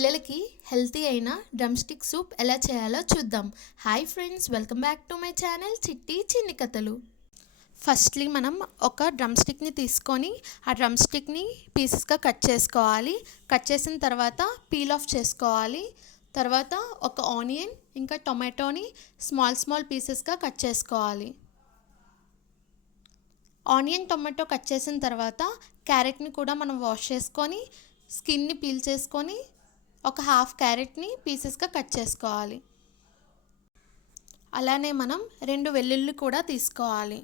పిల్లలకి హెల్తీ అయిన drum stick soup ఎలా చేయాలో చూద్దాం. Hi friends, welcome back to my channel చిట్టి చిన్ని కథలు. ఫస్ట్లీ మనం ఒక డ్రమ్ స్టిక్ని తీసుకొని ఆ డ్రమ్ స్టిక్ని పీసెస్గా కట్ చేసుకోవాలి. కట్ చేసిన తర్వాత పీల్ ఆఫ్ చేసుకోవాలి. తర్వాత ఒక ఆనియన్ ఇంకా టొమాటోని స్మాల్ పీసెస్గా కట్ చేసుకోవాలి. ఆనియన్ టొమాటో కట్ చేసిన తర్వాత క్యారెట్ని కూడా మనం వాష్ చేసుకొని స్కిన్ని పీల్ చేసుకొని ఒక హాఫ్ క్యారెట్ని పీసెస్గా కట్ చేసుకోవాలి. అలానే మనం 2 వెల్లుల్లి కూడా తీసుకోవాలి.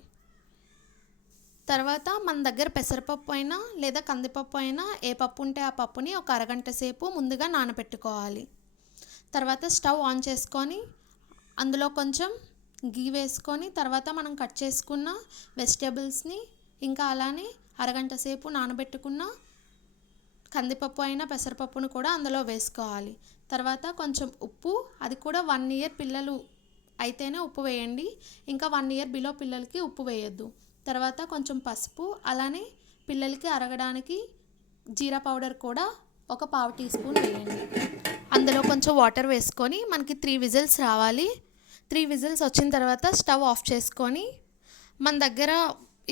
తర్వాత మన దగ్గర పెసరపప్పు అయినా లేదా కందిపప్పు అయినా ఏ పప్పు ఉంటే ఆ పప్పుని ఒక అరగంట సేపు ముందుగా నానబెట్టుకోవాలి. తర్వాత స్టవ్ ఆన్ చేసుకొని అందులో కొంచెం గీ వేసుకొని తర్వాత మనం కట్ చేసుకున్న వెజిటేబుల్స్ని ఇంకా అలానే అరగంట సేపు నానబెట్టుకున్న కందిపప్పు అయినా పెసరపప్పును కూడా అందులో వేసుకోవాలి. తర్వాత కొంచెం ఉప్పు, అది కూడా 1 ఇయర్ పిల్లలు అయితేనే ఉప్పు వేయండి, ఇంకా 1 ఇయర్ బిలో పిల్లలకి ఉప్పు వేయొద్దు. తర్వాత కొంచెం పసుపు, అలానే పిల్లలకి అరగడానికి జీరా పౌడర్ కూడా ఒక 1/2 టీ స్పూన్ వేయండి. అందులో కొంచెం వాటర్ వేసుకొని మనకి 3 విజిల్స్ రావాలి. 3 విజిల్స్ వచ్చిన తర్వాత స్టవ్ ఆఫ్ చేసుకొని మన దగ్గర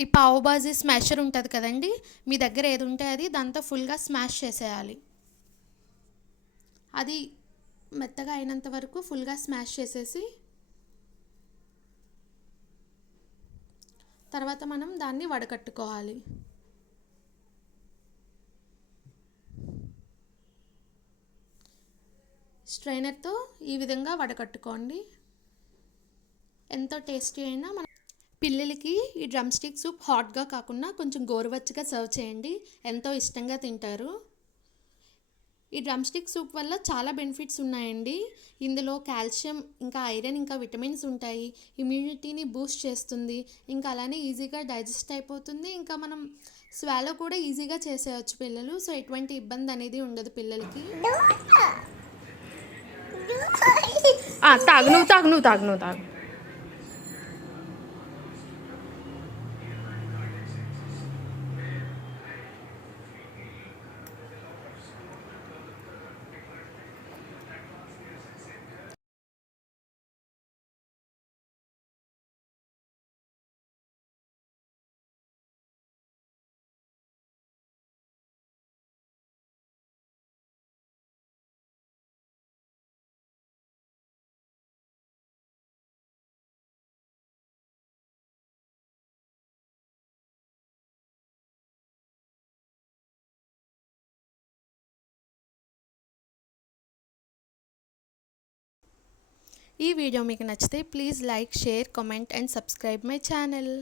ఈ పావు బాజీ స్మాషర్ ఉంటుంది కదండి, మీ దగ్గర ఏది ఉంటే అది దాంతో ఫుల్గా స్మాష్ చేసేయాలి. అది మెత్తగా అయినంత వరకు ఫుల్గా స్మాష్ చేసేసి తర్వాత మనం దాన్ని వడకట్టుకోవాలి. స్ట్రైనర్తో ఈ విధంగా వడకట్టుకోండి. ఎంతో టేస్టీ అయినా మన పిల్లలకి ఈ డ్రమ్ స్టిక్ సూప్ హాట్గా కాకుండా కొంచెం గోరువెచ్చగా సర్వ్ చేయండి, ఎంతో ఇష్టంగా తింటారు. ఈ డ్రమ్ స్టిక్ సూప్ వల్ల చాలా బెనిఫిట్స్ ఉన్నాయండి. ఇందులో కాల్షియం ఇంకా ఐరన్ ఇంకా విటమిన్స్ ఉంటాయి. ఇమ్యూనిటీని బూస్ట్ చేస్తుంది, ఇంకా అలానే ఈజీగా డైజెస్ట్ అయిపోతుంది. ఇంకా మనం స్వాలో కూడా ఈజీగా చేసేయచ్చు పిల్లలు. సో ఎటువంటి ఇబ్బంది అనేది ఉండదు పిల్లలకి. తాగు. ఈ వీడియో మీకు నచ్చితే please like, share, comment and subscribe my channel.